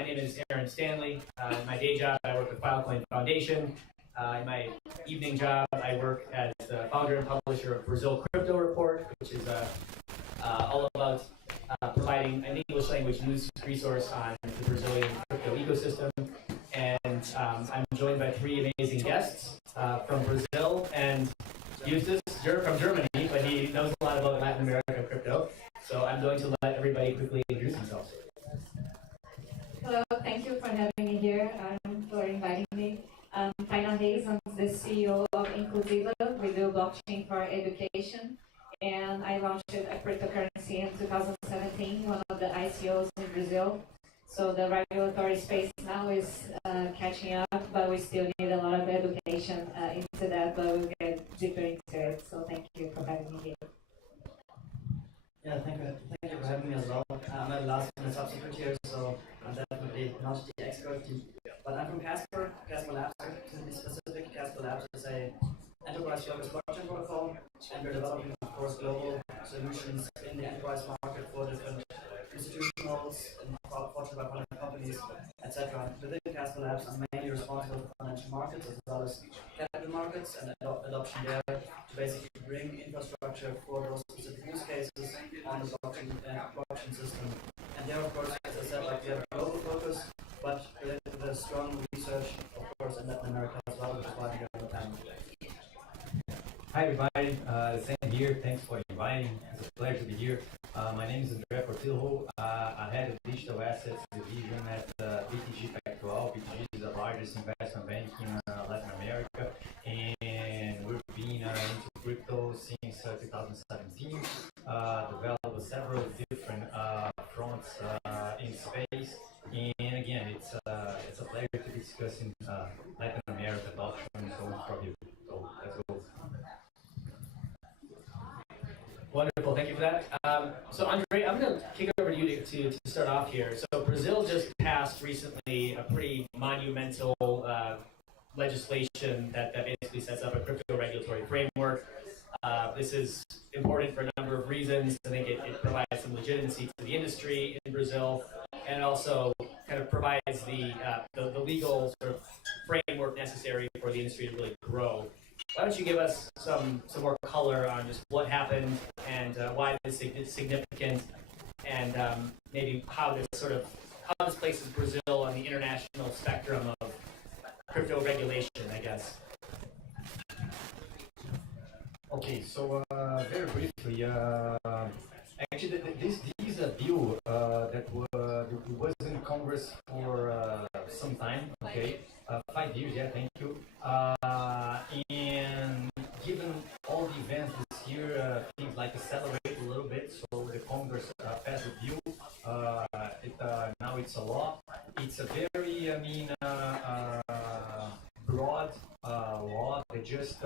My name is Aaron Stanley. In my day job, I work with Filecoin Foundation. In my evening job, I work as the founder and publisher of Brazil Crypto Report, which is all about providing an English language news resource on the Brazilian crypto ecosystem. And I'm joined by three amazing guests from Brazil and Eustace from Germany, but he knows a lot about Latin American crypto. So I'm going to let everybody quickly introduce themselves. Hello, thank you for having me here, for inviting me. I'm Taina Hayes, I'm the CEO of Inclusiva. We do blockchain for education, and I launched a cryptocurrency in 2017, one of the ICOs in Brazil. So the regulatory space now is catching up, but we still need a lot of education into that, but we'll get deeper into it. So thank you for having me here. Yeah, thank you for having me as well. I'm a last-minute substitute here, so I'm definitely not the expert, but I'm from Casper Labs. To be specific, Casper Labs is a enterprise-focused blockchain protocol, and we're developing, of course, global solutions in the enterprise market for different institutionals, and Fortune 500 companies, etc. Within Casper Labs, I'm mainly responsible for financial markets as well as capital markets and adoption there to basically bring infrastructure for those specific use cases on the blockchain system. And there, of course, as I said, like we have a global focus, but with a strong research, of course, in Latin America as well, which is why we have the panel. Hi everybody, Sam here. Thanks for inviting. It's a pleasure to be here. My name is André Portillo. I head the digital assets division at BTG Pactual. BTG is the largest investment bank in Latin America, and we've been into crypto since 2017. Developed several different fronts in space, and again, it's a pleasure to be discussing Latin America adoption and so on from you. So let's go. Wonderful, thank you for that. So Andre, I'm going to kick it over to you to start off here. So Brazil just passed recently a pretty monumental legislation that basically sets up a crypto regulatory framework. This is important for a number of reasons. I think it provides some legitimacy to the industry in Brazil, and it also kind of provides the legal sort of framework necessary for the industry to really grow. Why don't you give us some more color on just what happened and why this is significant, and maybe how this places Brazil on the international spectrum of crypto regulation, I guess. Okay, so very briefly, actually, this is a bill that was in Congress for some time. Okay, 5 years. Yeah, thank you. And given all the events this year, things like accelerate a little bit. So the Congress passed a bill. Now it's a law. It's a very, broad law. They just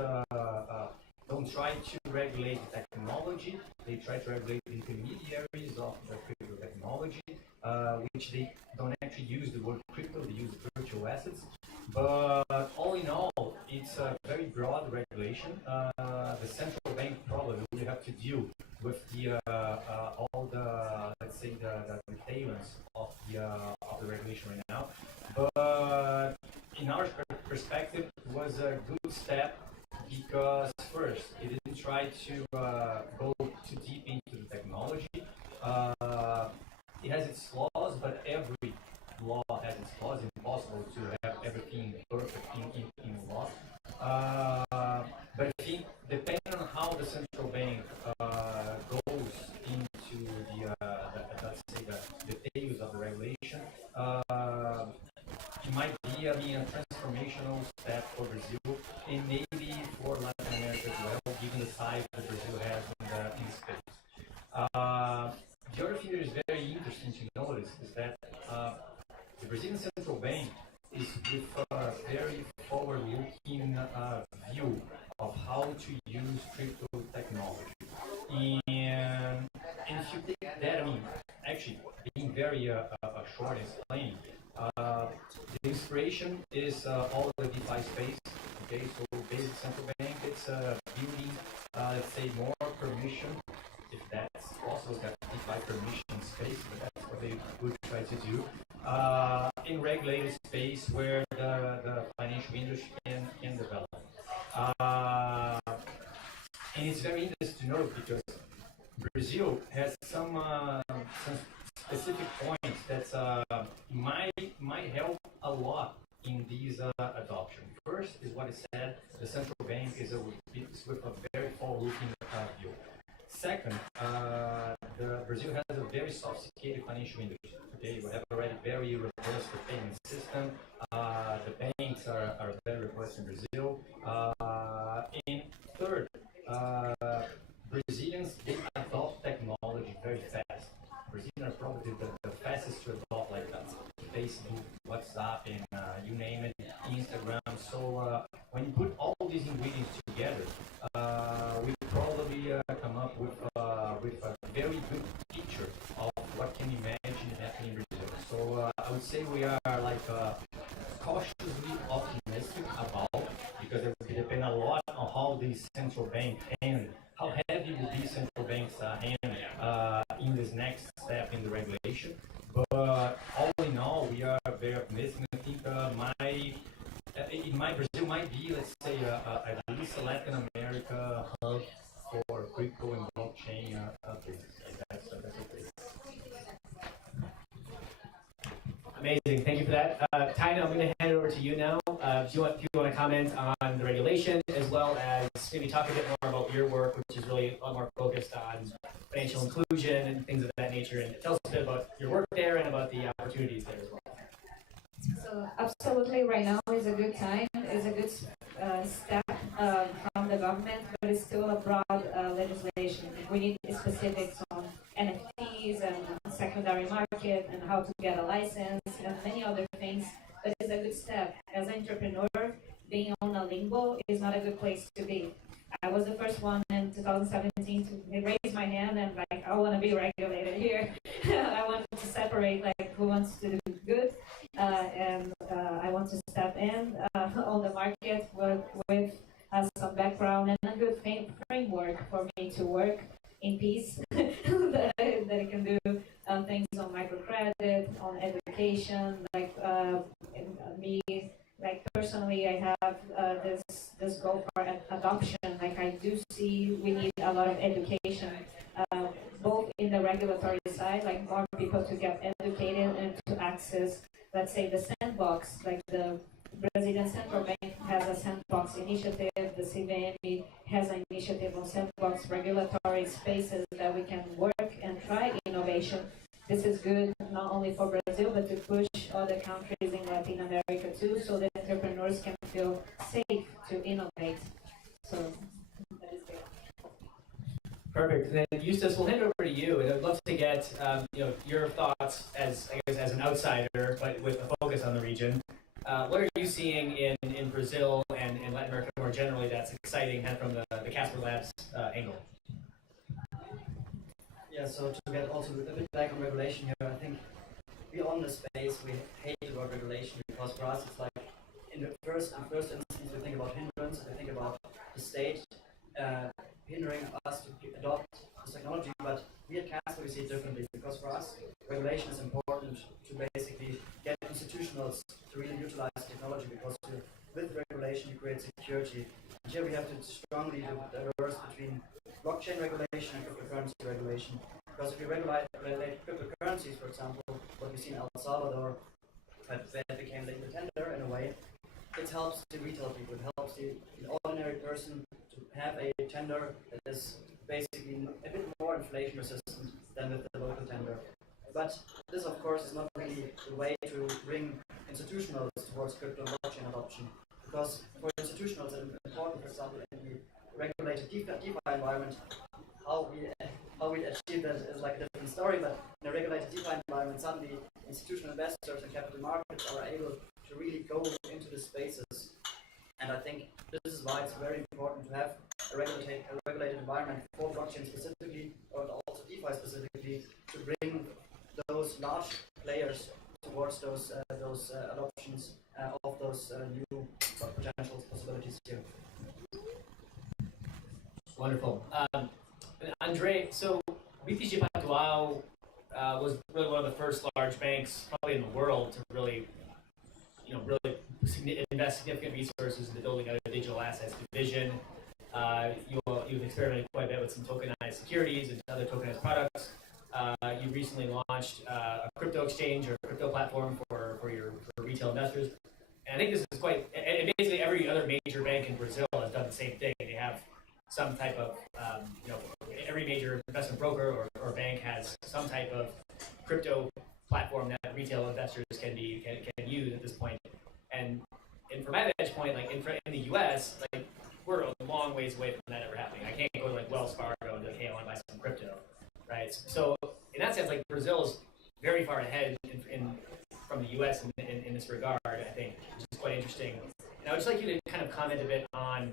don't try to regulate the technology. They try to regulate the intermediaries of the crypto technology, which they don't actually use the word crypto, they use virtual assets. But all in all, it's a very broad regulation. The central bank probably will have to deal with the all the, let's say, the details of the regulation right now. But in our perspective, it was a good step because first, it didn't try to go too deep into the technology. It has its flaws, but every law has its flaws. It's impossible to have everything perfect in law. But I think depending on how the central bank goes into the let's say the details of the regulation, it might be a transformational step for Brazil and maybe for Latin America as well, given the size that Brazil has in space. The other thing that is very interesting to notice is that the Brazilian central bank is with a very forward-looking view of how to use crypto technology. And if you take that, actually being very short and explaining, the inspiration is all the DeFi space. Okay, so basically central bank, it's building, let's say, more permission, if that's possible, that DeFi permission space, but that's what they would try to do. regulated space where the financial industry can develop. Uh, and it's very interesting to know because Brazil has some specific points that might help a lot in these adoption. First is what I said: the central bank is with a very forward-looking view. Second, Brazil has a very sophisticated financial industry. Okay, we have already very robust payment system. The banks are very robust in Brazil. And third, Brazilians they adopt technology very fast. Brazilians are probably the fastest to adopt like Facebook, WhatsApp, and you name it, Instagram. So when you put all these ingredients together, we probably come up with a very good picture of what can imagine happening in Brazil. So I would say we are like cautiously optimistic about because it will depend a lot on how the central bank and how heavy will be central banks in this next step in the regulation. But all in all, we are very optimistic. I think Brazil might be, let's say, at least a Latin America hub for crypto and blockchain business. That's okay. Amazing, thank you for that. Tina, I'm going to hand it over to you now. Do you want to comment on the regulation as well as maybe talk a bit more about your work, which is really a lot more focused on financial inclusion and things of that nature, and tell us a bit about your work there and about the opportunities there as well. So absolutely, right now is a good time, is a good step from the government, but it's still a broad legislation. We need specifics on NFTs and secondary market and how to get a license and many other things, but it's a good step. As an entrepreneur, being on a limbo is not a good place to be. I was the first one in 2017 to raise my hand and like, I want to be regulated here. I want to separate like who wants to do good and I want to step in on the market with some background and a good framework for me to work in peace that I can do things on microcredit, on education, like me. Like personally, I have this goal for adoption. Like I do see we need a lot of education, both in the regulatory side, like more people to get educated and to access, let's say, the sandbox. Like the Brazilian Central Bank has a sandbox initiative. The CVM has an initiative on sandbox regulatory spaces that we can work and try innovation. This is good not only for Brazil, but to push other countries in Latin America too, so that entrepreneurs can feel safe to innovate. So that is good. Perfect. And then Eustace, we'll hand it over to you, and I'd love to get your thoughts as an outsider, but with a focus on the region. What are you seeing in Brazil and in Latin America more generally that's exciting, kind of from the Casper Labs angle? Yeah, so to get also a bit back on regulation here, I think we own the space, we hate the word regulation because for us it's like in the first instance we think about hindrance, we think about the state hindering us to adopt this technology, but we at Casper we see it differently because for us regulation is important to basically get institutionals to really utilize technology because with regulation you create security. And here we have to strongly diverse between blockchain regulation and cryptocurrency regulation. Because if you regulate cryptocurrencies, for example, what we see in El Salvador, that became legal tender in a way, it helps the retail people, it helps the ordinary person to have a tender that is basically a bit more inflation resistant than with the local tender. But this, of course, is not really the way to bring institutionals towards crypto and blockchain adoption. Because for institutionals, it's important, for example, in the regulated DeFi environment, how we achieve that is like a different story, but in a regulated DeFi environment, suddenly institutional investors and capital markets are able to really go into the spaces. And I think this is why it's very important to have a regulated environment for blockchain specifically, or also DeFi specifically, to bring those large players towards those adoptions of those new potential possibilities here. Wonderful. Andre, so BTG Pactual was really one of the first large banks, probably in the world, to really really invest significant resources into building out a digital assets division. You've experimented quite a bit with some tokenized securities and other tokenized products. You recently launched a crypto exchange or crypto platform for retail investors. And I think this is quite, and basically every other major bank in Brazil has done the same thing. They have some type of, every major investment broker or bank has some type of crypto platform that retail investors can use at this point. And from my vantage point, like in the U.S., like we're a long ways away from that ever happening. I can't go to like Wells Fargo and be like, hey, I want to buy some crypto, right? So in that sense, like Brazil is very far ahead from the U.S. in this regard, I think, which is quite interesting. And I would just like you to kind of comment a bit on,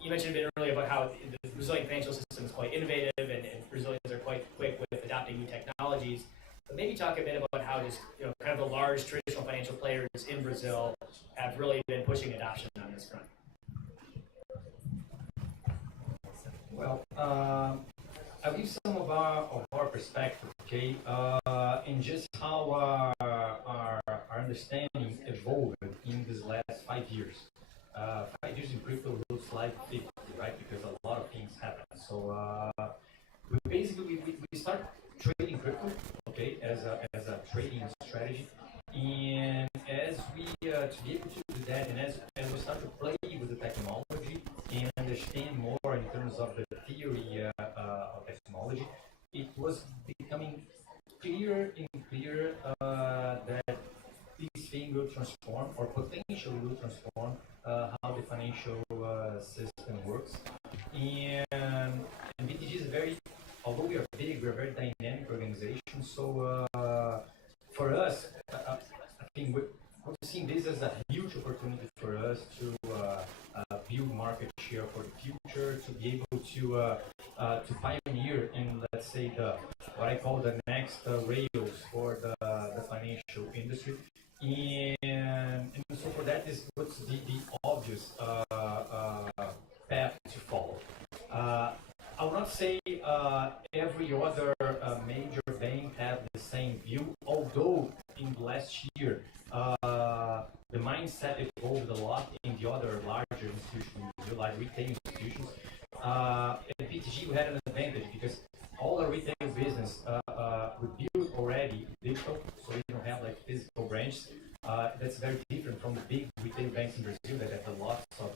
you mentioned a bit earlier about how the Brazilian financial system is quite innovative and Brazilians are quite quick with adopting new technologies. But maybe talk a bit about how just kind of the large traditional financial players in Brazil have really been pushing adoption on this front. Well, I'll give some of our perspective, okay, and just how our understanding evolved in these last 5 years. 5 years in crypto looks like 50, right? Because a lot of things happen. So we start trading crypto, okay, as a trading strategy, and as we to be able to do that, and as we start to play with the technology and understand more in terms of the theory of technology, it was becoming clearer and clearer that this thing will transform or potentially will transform how the financial system works. And BTG is although we are big, we're a very dynamic organization. So for us, I think we're seeing this as a huge opportunity for us to build market share for the future, to be able to pioneer in, let's say, what I call the next rails for the financial industry. And so for that is what's the obvious path to follow. I will not say every other major bank have the same view, although in the last year the mindset evolved a lot in the other larger institutions, like retail institutions. At BTG we had an advantage because all the retail business we built already digital, so we don't have like physical branches. That's very different from the big retail banks in Brazil that have lots of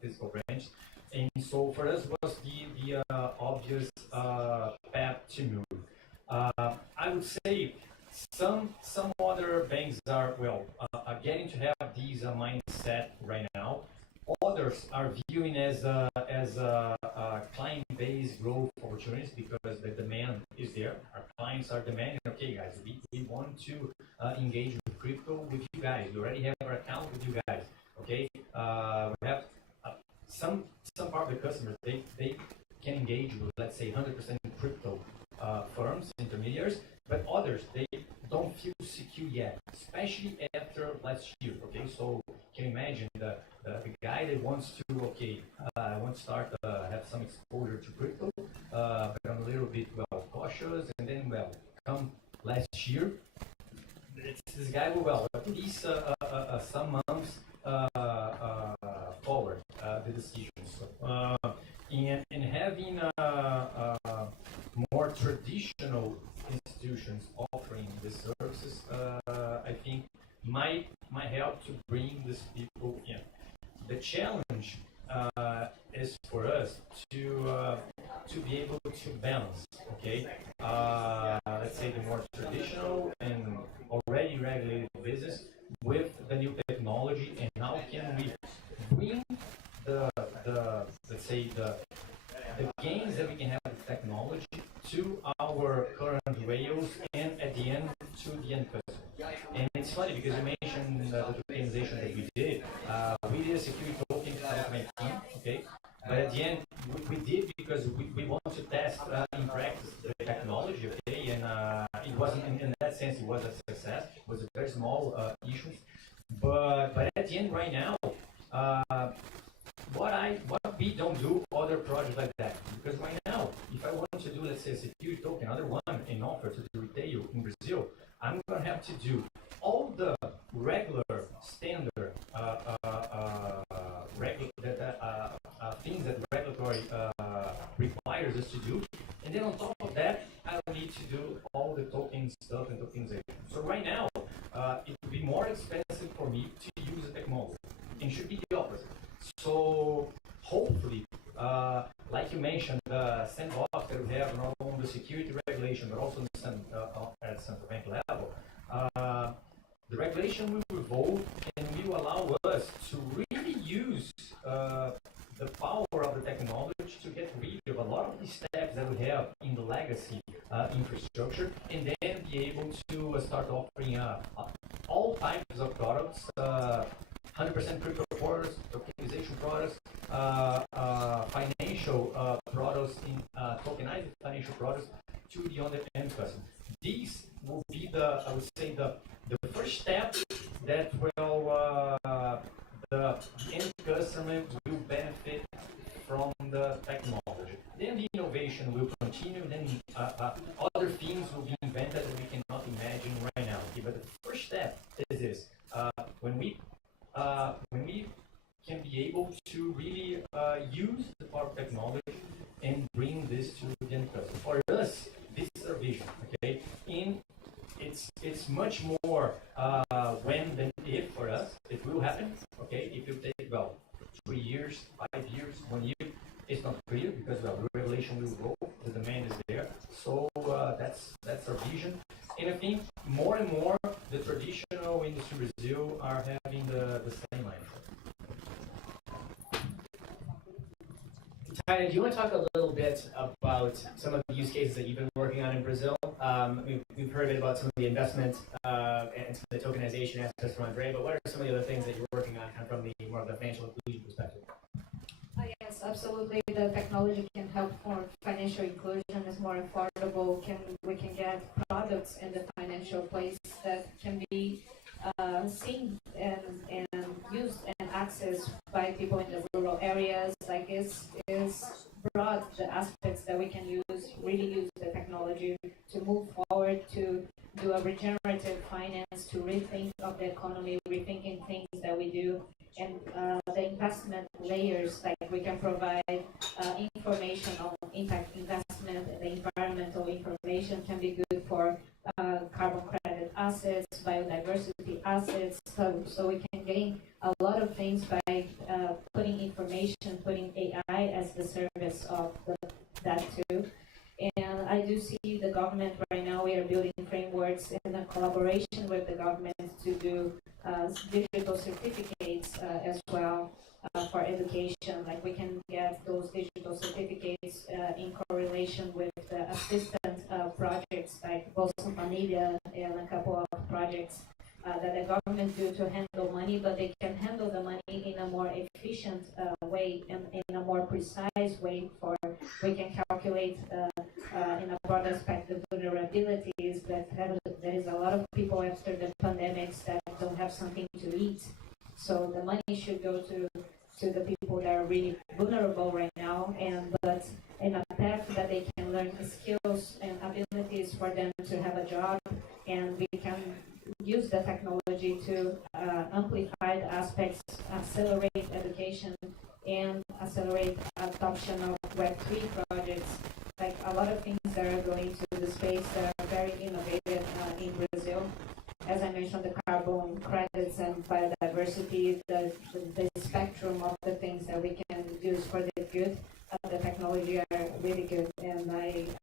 physical branches. And so for us was the obvious path to move. I would say some other banks are getting to have these mindset right now. Others are viewing as client-based growth opportunities because the demand is there. Our clients are demanding, okay, guys, we want to engage with crypto with you guys. We already have our account with you guys. Okay, we have some part of the customers they can engage with, let's say, 100% crypto firms, intermediaries, but others they don't feel secure yet, especially after last year. Okay, so can you imagine the guy that wants to want to start have some exposure to crypto, but I'm a little bit cautious, and then come last year, this guy will at least some months forward the decisions. And having more traditional institutions offering the services, I think might help to bring these people in. The challenge is for us to be able to balance, okay? Let's say the more traditional and already regulated business with the new technology, and how can we bring the let's say the gains that we can have with technology to our current rails and at the end to the end customer. And it's funny because you mentioned the tokenization that we did. We did a security token in 2019, okay? But at the end, we did because we want to test in practice the technology, okay? And it wasn't, in that sense, it was a success. It was a very small issue. But at the end, right now, what we don't do other projects like that, because right now, if I want to do, let's say, a security token, another one, and offer to the retail in Brazil, I'm going to have to do all the regular standard things that regulatory requires us to do. And then on top of that, I don't need to do all the token stuff and tokenization. So right now, it would be more expensive for me to use the technology. And should be the opposite. So hopefully, like you mentioned, the sandbox that we have not only the security regulation, but also at the central bank level, the regulation will evolve and will allow us to really use the power of the technology to get rid of a lot of the steps that we have in the legacy infrastructure, and then be able to start offering all types of products, 100% crypto products, tokenization products, financial products, tokenized financial products to the end customer. These will be I would say, the first step that will the end customer will benefit from the technology. Then the innovation will continue, then other things will be invented that we cannot imagine right now. Okay, but the first step is this. When we can be able to really use the power of technology and bring this to the end customer. For us, this is our vision, okay? It's much more when than if for us. It will happen, okay? It will take, 3 years, 5 years, 1 year. It's not clear because the regulation will grow, the demand is there. So that's our vision. And I think more and more the traditional industry in Brazil are having the same mindset. Tyler, do you want to talk a little bit about some of the use cases that you've been working on in Brazil? We've heard a bit about some of the investment and some of the tokenization aspects from Andre, but what are some of the other things that you're working on kind of from the more of the financial inclusion perspective? Yes, absolutely. The technology can help for financial inclusion. It's more affordable. We can get products in the financial place that can be seen and used and accessed by people in the rural areas. Like is broad the aspects that we can really use the technology to move forward, to do a regenerative finance, to rethink of the economy, rethinking things that we do. And the investment layers, like we can provide information on impact investment, and the environmental information can be good for carbon credit assets, biodiversity assets, so we can gain a lot of things by putting information, putting AI as the service of that too. And I do see the government right now, we are building frameworks in a collaboration with the government to do digital certificates as well for education. Like we can get those digital certificates in correlation with the assistant projects like Bolsa Familia and a couple of projects that the government do to handle money, but they can handle the money in a more efficient way and in a more precise way. We can calculate in a broad aspect the vulnerabilities that there is a lot of people after the pandemics that don't have something to eat. So the money should go to the people that are really vulnerable right now, but in a path that they can learn skills and abilities for them to have a job, and we can use the technology to amplify the aspects, accelerate education, and accelerate adoption of Web3 projects. Like a lot of things that are going to the space that are very innovative in Brazil. As I mentioned, the carbon credits and biodiversity, the spectrum of the things that we can use for the good of the technology are really good. And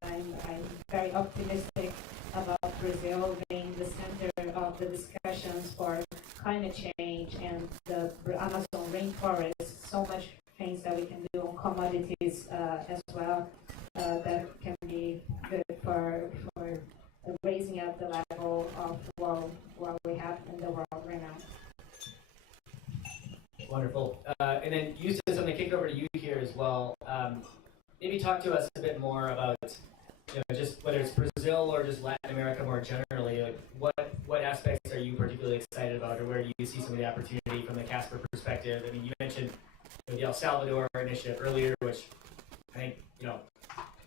I'm very optimistic about Brazil being the center of the discussions for climate change and the Amazon rainforest. So much things that we can do on commodities as well that can be good for raising up the level of what we have in the world right now. Wonderful. And then Houston, I'm going to kick over to you here as well. Maybe talk to us a bit more about just whether it's Brazil or just Latin America more generally. Like what aspects are you particularly excited about, or where do you see some of the opportunity from the Casper perspective? I mean, you mentioned the El Salvador initiative earlier, which I think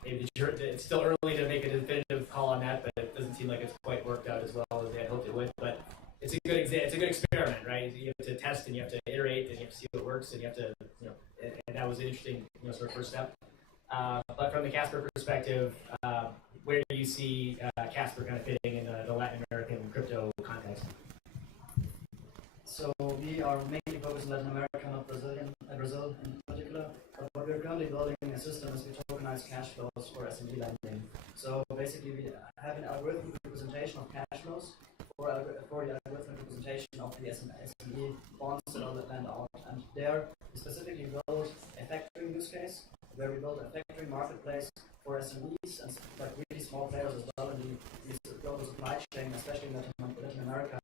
maybe it's still early to make a definitive call on that, but it doesn't seem like it's quite worked out as well as they had hoped it would. But it's a good experiment, right? You have to test and you have to iterate and you have to see what works and you have to, and that was an interesting, sort of first step. But from the Casper perspective, where do you see Casper kind of fitting in the Latin American crypto context? So we are mainly focused on Latin America, not Brazil in particular. But what we're currently building a system is we tokenize cash flows for SME lending. So basically, we have an algorithmic representation of cash flows for the algorithmic representation of the SME bonds that are lent out. And there, we specifically build a factoring use case where we build a factoring marketplace for SMEs and like really small players as well in the global supply chain, especially in Latin America,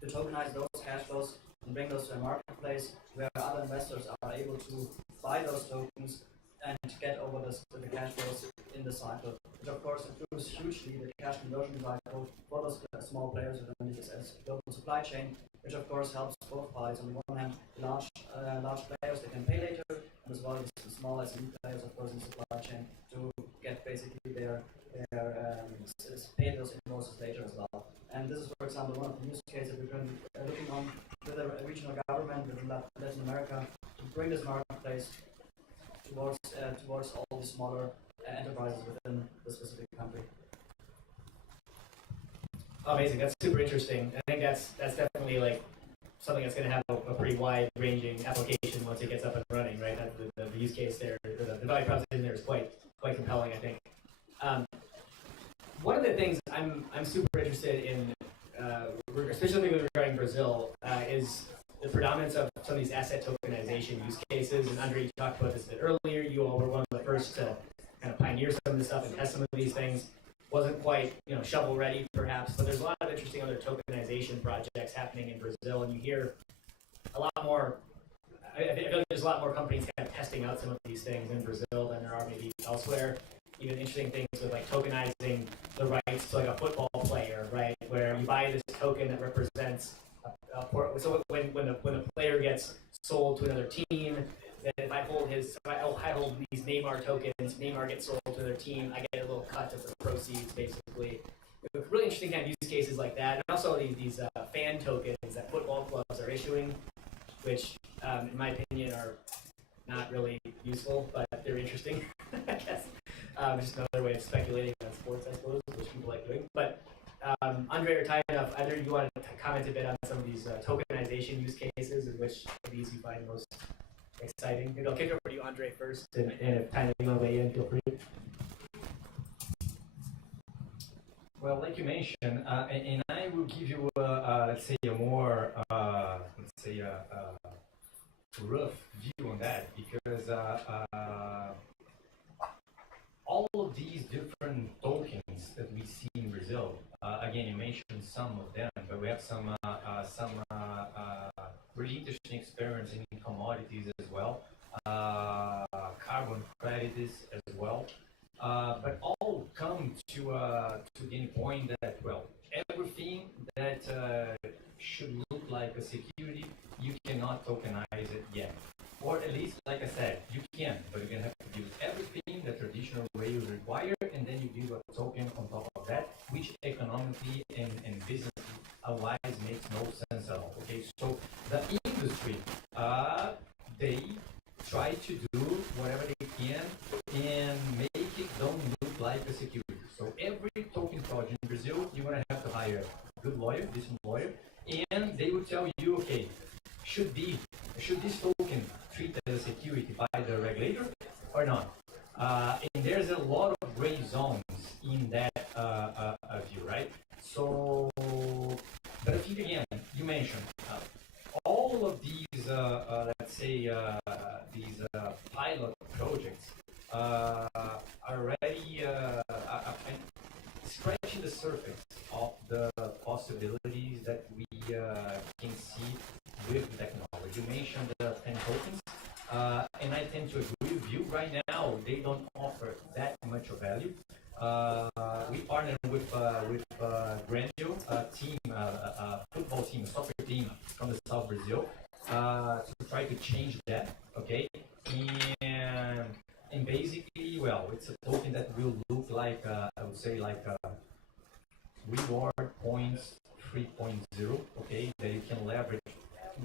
to tokenize those cash flows and bring those to a marketplace where other investors are able to buy those tokens and get over the cash flows in the cycle, which of course improves hugely the cash conversion cycle for those small players within the global supply chain, which of course helps both parties. On the one hand, large players that can pay later, and as well as the small SME players, of course, in the supply chain to get basically their pay those invoices later as well. And this is, for example, one of the use cases we're currently looking on with a regional government within Latin America to bring this marketplace towards all the smaller enterprises within the specific country. Amazing, that's super interesting. I think that's definitely like something that's going to have a pretty wide-ranging application once it gets up and running, right? The use case there, the value proposition there is quite compelling, I think. One of the things I'm super interested in, especially regarding Brazil, is the predominance of some of these asset tokenization use cases. And Andre, you talked about this a bit earlier. You all were one of the first to kind of pioneer some of this stuff and test some of these things. Wasn't quite, shovel ready perhaps, but there's a lot of interesting other tokenization projects happening in Brazil, and you hear a lot more. I feel like there's a lot more companies kind of testing out some of these things in Brazil than there are maybe elsewhere. Even interesting things with like tokenizing the rights to like a football player, right? Where you buy this token that represents so when the player gets sold to another team, then if I hold these Neymar tokens, Neymar gets sold to their team, I get a little cut of the proceeds, basically. Really interesting kind of use cases like that, and also these fan tokens that football clubs are issuing, which in my opinion are not really useful, but they're interesting, I guess. Just another way of speculating on sports, I suppose, which people like doing. But Andre or Tyler, either you want to comment a bit on some of these tokenization use cases, and which of these you find most exciting? Maybe I'll kick over to you, Andre, first, and if Tyler, you want to weigh in, feel free. Well, like you mentioned, and I will give you, let's say, a more, rough view on that, because all of these different tokens that we see in Brazil, again, you mentioned some of them, but we have some really interesting experiments in commodities as well, carbon credits as well. But all come to the end point that, well, everything that should look like a security, you cannot tokenize it yet. Or at least, like I said, you can, but you're going to have to use everything the traditional way would require, and then you give a token on top of that, which economically and business otherwise makes no sense at all. Okay, so the industry, they try to do whatever they can and make it don't look like a security. So every token project in Brazil, you're going to have to hire a good lawyer, decent lawyer, and they will tell you, okay, should this token treated as a security by the regulator or not? And there's a lot of gray zones in that view, right? So, but I think again, you mentioned all of these, let's say, these pilot projects are already scratching the surface of the possibilities that we can see with technology. You mentioned the 10 tokens, and I tend to agree with you. Right now, they don't offer that much of value. We partnered with Grêmio, a team, football team, a soccer team from the South Brazil, to try to change that. Okay, and basically, well, it's a token that will look like I would say like reward points 3.0, okay, that you can leverage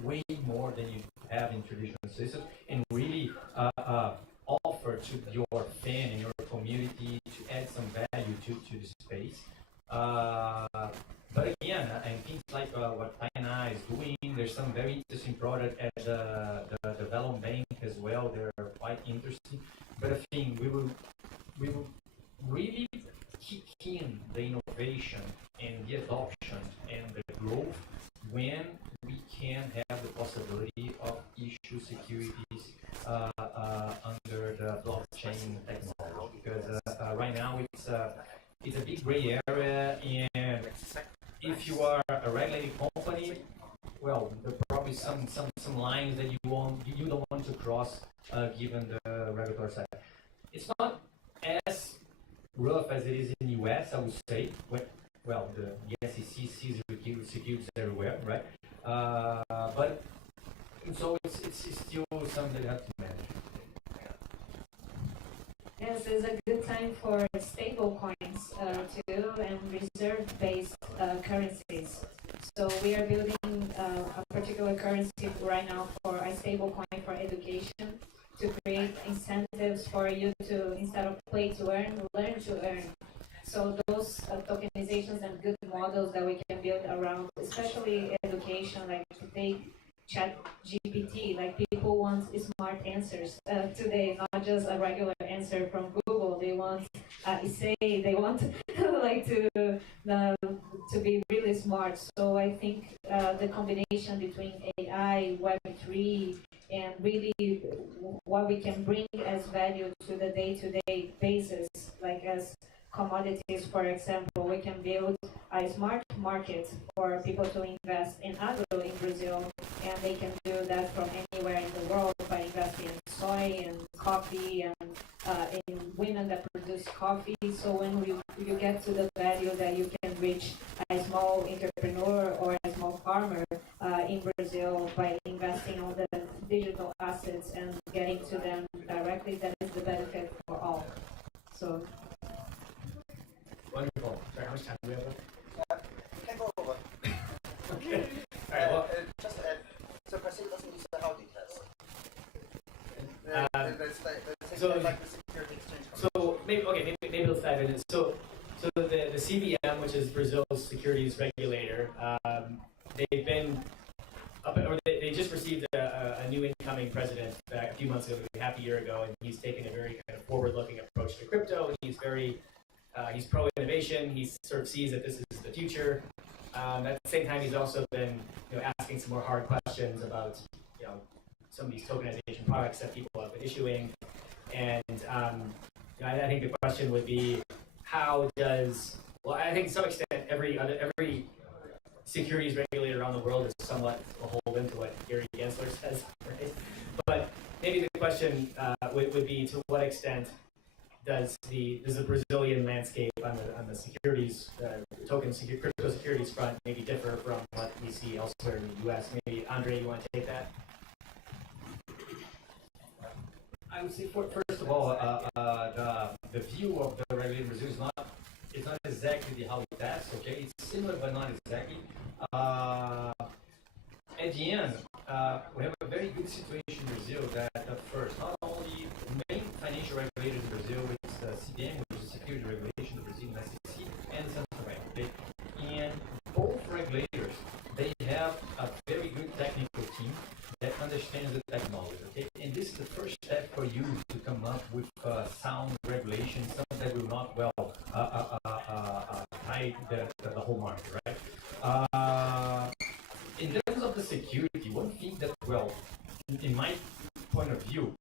way more than you have in traditional systems and really offer to your fan and your community to add some value to the space. But again, I think like what Taina is doing, there's some very interesting product at the development bank as well. They're quite interesting. But I think we will really kick in the innovation and the adoption and the growth when we can have the possibility of issue securities under the blockchain technology. Because right now it's a big gray area, and if you are a regulated company, well, there are probably some lines that you don't want to cross given the regulatory side. It's not as rough as it is in the US, I would say. Well, the SEC sees securities everywhere, right? But so it's still something that you have to manage. Yes, it's a good time for stable coins too, and reserve-based currencies. So we are building a particular currency right now for a stable coin for education to create incentives for you to, instead of play to earn, learn to earn. So those tokenizations and good models that we can build around, especially education, like today, chat GPT, like people want smart answers today, not just a regular answer from Google. They want essay, they want like to be really smart. So I think the combination between AI, Web3, and really what we can bring as value to the day-to-day basis, like as commodities, for example, we can build a smart market for people to invest in agro in Brazil, and they can do that from anywhere in the world by investing in soy and coffee and in women that produce coffee. So when you get to the value that you can reach a small entrepreneur or a small farmer in Brazil by investing on the digital assets and getting to them directly, that is the benefit for all. So. Wonderful. Sorry, how much time do we have left? You can go over. Okay. All right. Well, Just to add, so Brazil doesn't use the Howdy test. So- Like the Security Exchange Commission. so maybe let's dive into it. So the CVM, which is Brazil's securities regulator, they've been they just received a new incoming president a few months ago, maybe half a year ago, and he's taken a very kind of forward-looking approach to crypto. And he's pro-innovation. He sort of sees that this is the future. At the same time, he's also been asking some more hard questions about some of these tokenization products that people have been issuing. And I think the question would be, I think to some extent every securities regulator around the world is somewhat beholden to what Gary Gensler says, right? But maybe the question would be, to what extent does the Brazilian landscape on the securities crypto securities front maybe differ from what we see elsewhere in the U.S.? Maybe Andre, you want to take that? I would say, first of all, the view of the regulator in Brazil is not exactly how it does. Okay, it's similar but not exactly. At the end, we have a very good situation in Brazil that first, not only the main financial regulators in Brazil, it's the CVM, which is Security Regulation, the Brazilian SEC, and the Central Bank. Okay? And both regulators, they have a very good technical team that understands the technology. Okay? And this is the first step for you to come up with sound regulation, something that will not hide the whole market, right? In terms of the security, one thing that, in my point of view,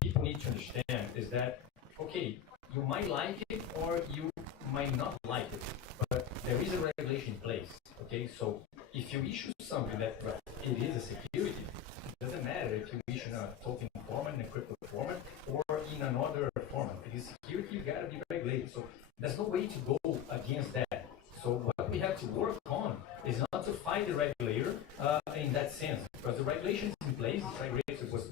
people need to understand is that, okay, you might like it or you might not like it, but there is a regulation in place, okay? So if you issue something that, it is a security, it doesn't matter if you issue in a token format, in a crypto format, or in another format. It is security, you gotta be regulated. So there's no way to go against that. So what we have to work on is not to fight the regulator in that sense, because the regulation is in place.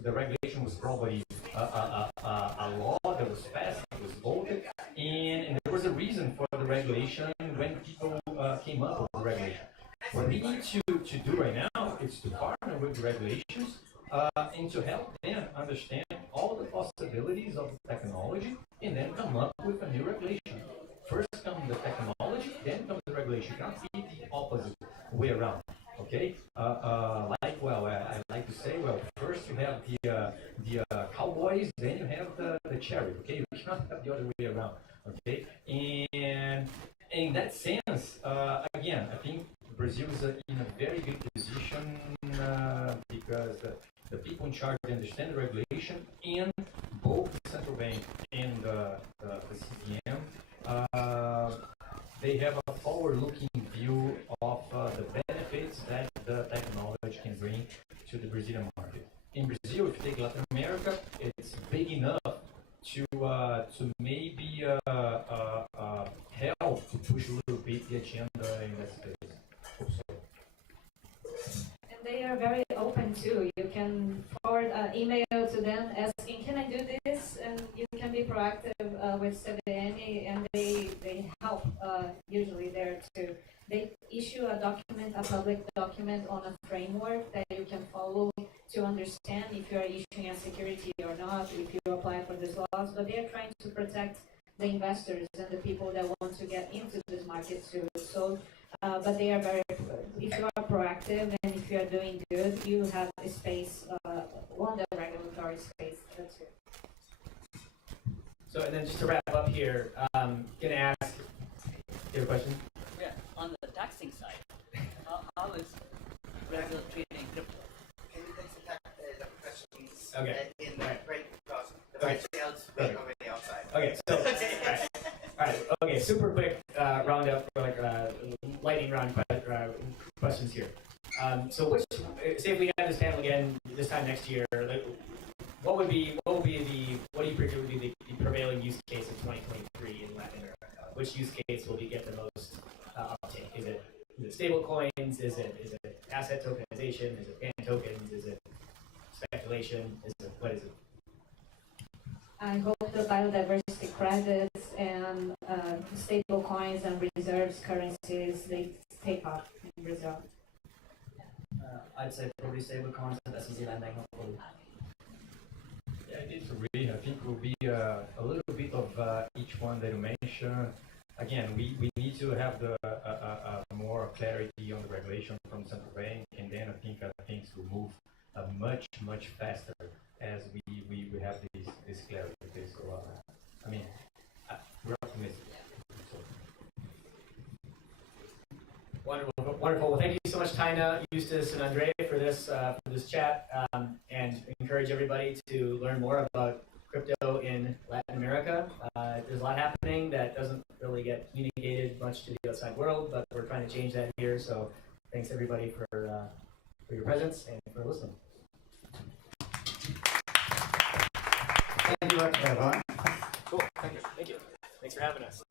The regulation was probably a law that was passed, it was voted, and there was a reason for the regulation when people came up with the regulation. What we need to do right now is to partner with regulations and to help them understand all the possibilities of the technology and then come up with a new regulation. First comes the technology, then comes the regulation. You can't be the opposite way around. Okay? I like to say, well, first you have the cowboys, then you have the chariot. Okay? You cannot have the other way around. Okay? And in that sense, again, I think Brazil is in a very good position because the people in charge understand the regulation, and both the central bank and the CPM, they have a forward-looking view of the benefits that the technology can bring to the Brazilian market. In Brazil, if you take Latin America, it's big enough to maybe help to push a little bit the agenda in that space. And they are very open too. You can forward an email to them asking, can I do this? And you can be proactive with CVM, and they help usually there too. They issue a document, a public document on a framework that you can follow to understand if you are issuing a security or not, if you apply for these laws, but they are trying to protect the investors and the people that want to get into this market too. So, but they are very, if you are proactive and if you are doing good, you have a space on the regulatory space. That's good. So, and then just to wrap up here, gonna ask, you have a question? Yeah, on the taxing side, how is Brazil treating crypto? Can you take the questions Okay. in the break because the Okay. right else wait over the outside. Okay, so, all right, okay, super quick roundup, like lightning round questions here. So, which, say if we had this panel again this time next year, like, what do you predict would be the prevailing use case in 2023 in Latin America? Which use case will we get the most uptake? Is it stable coins? Is it asset tokenization? Is it ban tokens? Is it speculation? What is it? I hope the biodiversity credits and stable coins and reserves currencies, they take off in Brazil. I'd say probably stablecoins and SEC lending, hopefully. Yeah, it's really, I think will be a little bit of each one that you mentioned. Again, we need to have the more clarity on the regulation from the central bank, and then I think things will move much faster as we have this clarity. Okay, so I mean, we're optimistic. So. Wonderful, wonderful. Well, thank you so much, Taina, Eustace, and Andre for this chat, and encourage everybody to learn more about crypto in Latin America. There's a lot happening that doesn't really get communicated much to the outside world, but we're trying to change that here. So, thanks everybody for your presence and for listening. Thank you, everyone. Cool. Thank you. Thanks for having us.